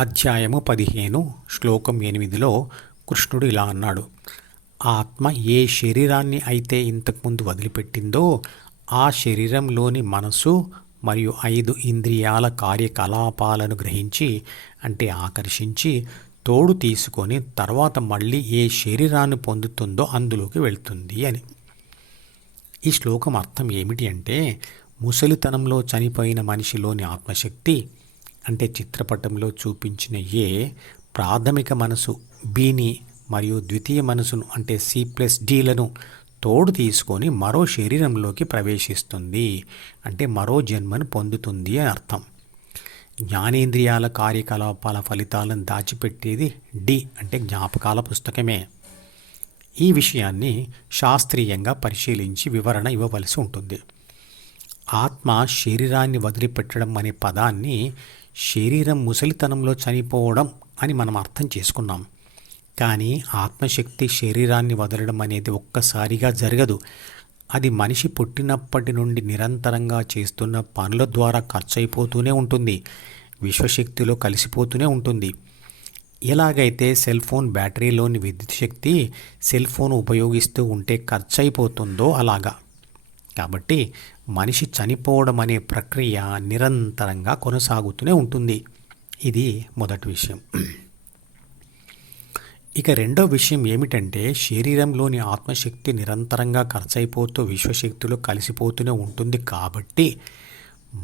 అధ్యాయము 15 శ్లోకం 8లో కృష్ణుడు ఇలా అన్నాడు. ఆత్మ ఏ శరీరాన్ని అయితే ఇంతకుముందు వదిలిపెట్టిందో ఆ శరీరంలోని మనసు మరియు 5 ఇంద్రియాల కార్యకలాపాలను గ్రహించి అంటే ఆకర్షించి తోడు తీసుకొని తర్వాత మళ్ళీ ఏ శరీరాన్ని పొందుతుందో అందులోకి వెళ్తుంది అని. ఈ శ్లోకం అర్థం ఏమిటి అంటే, ముసలితనంలో చనిపోయిన మనిషిలోని ఆత్మశక్తి అంటే చిత్రపటంలో చూపించిన ఏ ప్రాథమిక మనసు బిని మరియు ద్వితీయ మనసును అంటే C+Dలను తోడు తీసుకొని మరో శరీరంలోకి ప్రవేశిస్తుంది, అంటే మరో జన్మను పొందుతుంది అని అర్థం. జ్ఞానేంద్రియాల కార్యకలాపాల ఫలితాలను దాచిపెట్టేది డి అంటే జ్ఞాపకాల పుస్తకమే. ఈ విషయాన్ని శాస్త్రీయంగా పరిశీలించి వివరణ ఇవ్వవలసి ఉంటుంది. ఆత్మ శరీరాన్ని వదిలిపెట్టడం అనే పదాన్ని శరీరం ముసలితనంలో చనిపోవడం అని మనం అర్థం చేసుకున్నాం. కానీ ఆత్మశక్తి శరీరాన్ని వదలడం అనేది ఒక్కసారిగా జరగదు. అది మనిషి పుట్టినప్పటి నుండి నిరంతరంగా చేస్తున్న పనుల ద్వారా ఖర్చయిపోతూనే ఉంటుంది, విశ్వశక్తిలో కలిసిపోతూనే ఉంటుంది. ఎలాగైతే సెల్ ఫోన్ బ్యాటరీలోని విద్యుత్ శక్తి సెల్ ఫోన్ ఉపయోగిస్తూ ఉంటే ఖర్చయిపోతుందో అలాగా. కాబట్టి మనిషి చనిపోవడం అనే ప్రక్రియ నిరంతరంగా కొనసాగుతూనే ఉంటుంది. ఇది మొదటి విషయం. ఇక రెండో విషయం ఏమిటంటే, శరీరంలోని ఆత్మశక్తి నిరంతరంగా ఖర్చయిపోతూ విశ్వశక్తిలో కలిసిపోతూనే ఉంటుంది. కాబట్టి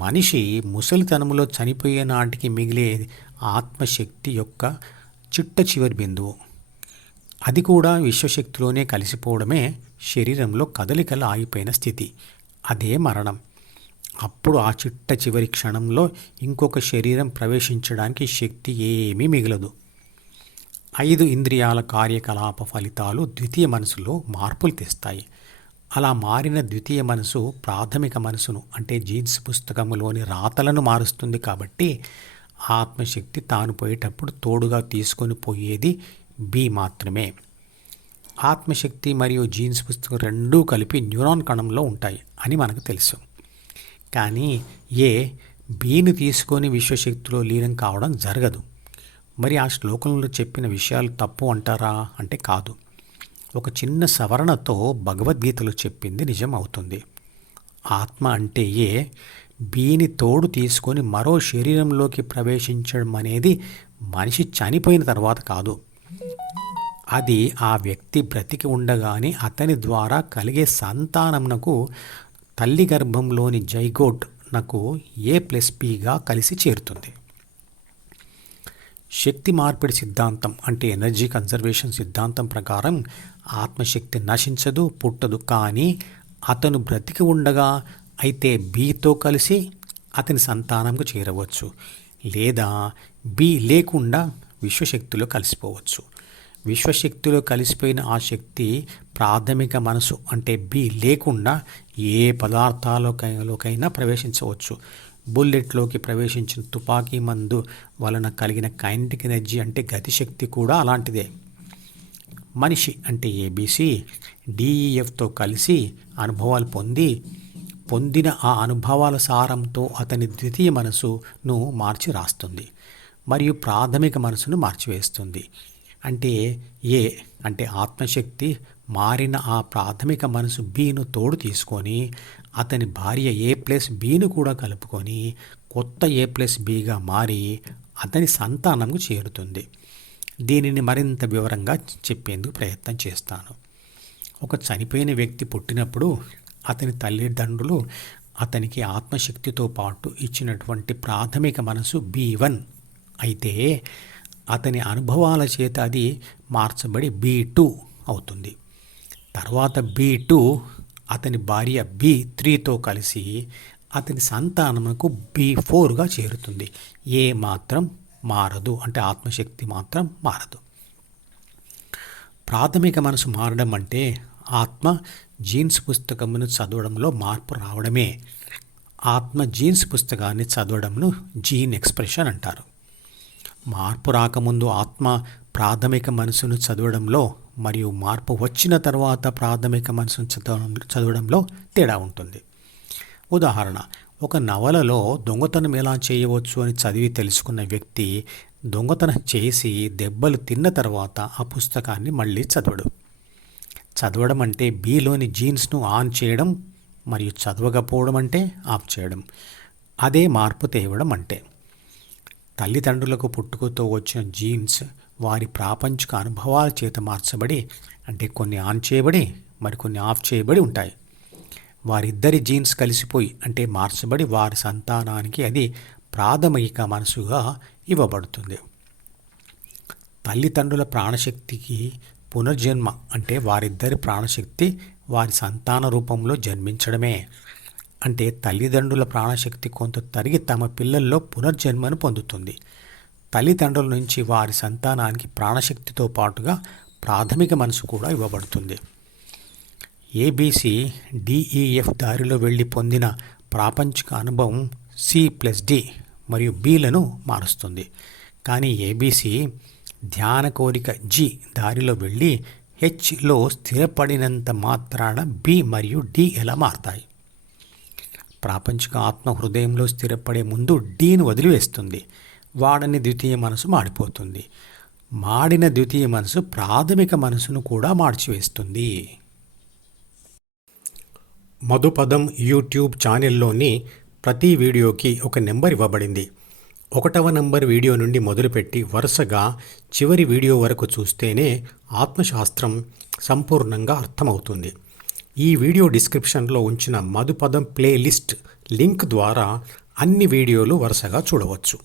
మనిషి ముసలితనంలో చనిపోయే నాటికి మిగిలే ఆత్మశక్తి యొక్క చిట్ట చివరి బిందువు, అది కూడా విశ్వశక్తిలోనే కలిసిపోవడమే శరీరంలో కదలికలు ఆగిపోయిన స్థితి. అదే మరణం. అప్పుడు ఆ చిట్ట చివరి క్షణంలో ఇంకొక శరీరం ప్రవేశించడానికి శక్తి ఏమీ మిగలదు. 5 ఇంద్రియాల కార్యకలాప ఫలితాలు ద్వితీయ మనసులో మార్పులు తెస్తాయి. అలా మారిన ద్వితీయ మనసు ప్రాథమిక మనసును అంటే జీన్స్ పుస్తకంలోని రాతలను మారుస్తుంది. కాబట్టి ఆత్మశక్తి తాను పోయేటప్పుడు తోడుగా తీసుకొని పోయేది బి మాత్రమే. ఆత్మశక్తి మరియు జీన్స్ పుస్తకం రెండూ కలిపి న్యూరాన్ కణంలో ఉంటాయి అని మనకు తెలుసు. కానీ ఏ బిని తీసుకొని విశ్వశక్తిలో లీనం కావడం జరగదు. మరి ఆ శ్లోకంలో చెప్పిన విషయాలు తప్పు అంటారా అంటే కాదు. ఒక చిన్న సవరణతో భగవద్గీతలో చెప్పింది నిజం అవుతుంది. ఆత్మ అంటే ఏ బిని తోడు తీసుకొని మరో శరీరంలోకి ప్రవేశించడం అనేది మనిషి చనిపోయిన తర్వాత కాదు. అది ఆ వ్యక్తి బ్రతికి ఉండగానే అతని ద్వారా కలిగే సంతానమునకు తల్లి గర్భంలోని జైగోట్ నాకు A+Bగా కలిసి చేరుతుంది. శక్తి మార్పిడి సిద్ధాంతం అంటే ఎనర్జీ కన్జర్వేషన్ సిద్ధాంతం ప్రకారం ఆత్మశక్తి నశించదు, పుట్టదు. కానీ అతను బ్రతికి ఉండగా అయితే బితో కలిసి అతని సంతానంకు చేరవచ్చు, లేదా బి లేకుండా విశ్వశక్తిలో కలిసిపోవచ్చు. విశ్వశక్తిలో కలిసిపోయిన ఆ శక్తి ప్రాథమిక మనసు అంటే బి లేకుండా ఏ పదార్థాలలోకైనా ప్రవేశించవచ్చు. బుల్లెట్లోకి ప్రవేశించిన తుపాకీ మందు వలన కలిగిన కైనెటిక్ ఎనర్జీ అంటే గతిశక్తి కూడా అలాంటిదే. మనిషి అంటే ABC DEFతో కలిసి అనుభవాలు పొందిన ఆ అనుభవాల సారంతో అతని ద్వితీయ మనసును మార్చి రాస్తుంది మరియు ప్రాథమిక మనసును మార్చివేస్తుంది. అంటే ఏ అంటే ఆత్మశక్తి మారిన ఆ ప్రాథమిక మనసు బిను తోడు తీసుకొని అతని భార్య A+Bను కూడా కలుపుకొని కొత్త A+Bగా మారి అతని సంతానంకు చేరుతుంది. దీనిని మరింత వివరంగా చెప్పేందుకు ప్రయత్నం చేస్తాను. ఒక చనిపోయిన వ్యక్తి పుట్టినప్పుడు అతని తల్లిదండ్రులు అతనికి ఆత్మశక్తితో పాటు ఇచ్చినటువంటి ప్రాథమిక మనసు B1 అయితే అతని అనుభవాల చేత అది మార్చబడి B2 అవుతుంది. తర్వాత B2 అతని భార్య B3తో కలిసి అతని సంతానముకు B4గా చేరుతుంది. ఏ మాత్రం మారదు, అంటే ఆత్మశక్తి మాత్రం మారదు. ప్రాథమిక మనసు మారడం అంటే ఆత్మ జీన్స్ పుస్తకమును చదవడంలో మార్పు రావడమే. ఆత్మ జీన్స్ పుస్తకాన్ని చదవడంను జీన్ ఎక్స్ప్రెషన్ అంటారు. మార్పు రాకముందు ఆత్మ ప్రాథమిక మనసును చదవడంలో మరియు మార్పు వచ్చిన తర్వాత ప్రాథమిక మనసును చదవడంలో తేడా ఉంటుంది. ఉదాహరణ, ఒక నవలలో దొంగతనం ఎలా చేయవచ్చు అని చదివి తెలుసుకున్న వ్యక్తి దొంగతనం చేసి దెబ్బలు తిన్న తర్వాత ఆ పుస్తకాన్ని మళ్ళీ చదవడు. చదవడం అంటే బిలోని జీన్స్ను ఆన్ చేయడం, మరియు చదవకపోవడం అంటే ఆఫ్ చేయడం. అదే మార్పు తేవడం అంటే. తల్లిదండ్రులకు పుట్టుకతో వచ్చిన జీన్స్ వారి ప్రాపంచిక అనుభవాల చేత మార్చబడి, అంటే కొన్ని ఆన్ చేయబడి మరికొన్ని ఆఫ్ చేయబడి ఉంటాయి. వారిద్దరి జీన్స్ కలిసిపోయి అంటే మార్చబడి వారి సంతానానికి అది ప్రాథమిక మనసుగా ఇవ్వబడుతుంది. తల్లిదండ్రుల ప్రాణశక్తికి పునర్జన్మ అంటే వారిద్దరి ప్రాణశక్తి వారి సంతాన రూపంలో జన్మించడమే. అంటే తల్లిదండ్రుల ప్రాణశక్తి కొంత తరిగి తమ పిల్లల్లో పునర్జన్మను పొందుతుంది. తల్లిదండ్రుల నుంచి వారి సంతానానికి ప్రాణశక్తితో పాటుగా ప్రాథమిక మనసు కూడా ఇవ్వబడుతుంది. ఏబిసి డిఈఎఫ్ దారిలో వెళ్ళి పొందిన ప్రాపంచిక అనుభవం C+D మరియు Bలను మారుస్తుంది. కానీ ఏబిసి ధ్యాన కోరిక G దారిలో వెళ్ళి Hలో స్థిరపడినంత మాత్రాన B మరియు D ఎలా మారతాయి? ప్రాపంచిక ఆత్మ హృదయంలో స్థిరపడే ముందు Dను వదిలివేస్తుంది. వాడని ద్వితీయ మనసు మాడిపోతుంది. మాడిన ద్వితీయ మనసు ప్రాథమిక మనసును కూడా మార్చివేస్తుంది. మధుపదం యూట్యూబ్ ఛానల్లోని ప్రతి వీడియోకి ఒక నెంబర్ ఇవ్వబడింది. 1వ నంబర్ వీడియో నుండి మొదలుపెట్టి వరుసగా చివరి వీడియో వరకు చూస్తేనే ఆత్మశాస్త్రం సంపూర్ణంగా అర్థమవుతుంది. ఈ వీడియో డిస్క్రిప్షన్లో ఉంచిన మధుపదం ప్లేలిస్ట్ లింక్ ద్వారా అన్ని వీడియోలు వరుసగా చూడవచ్చు.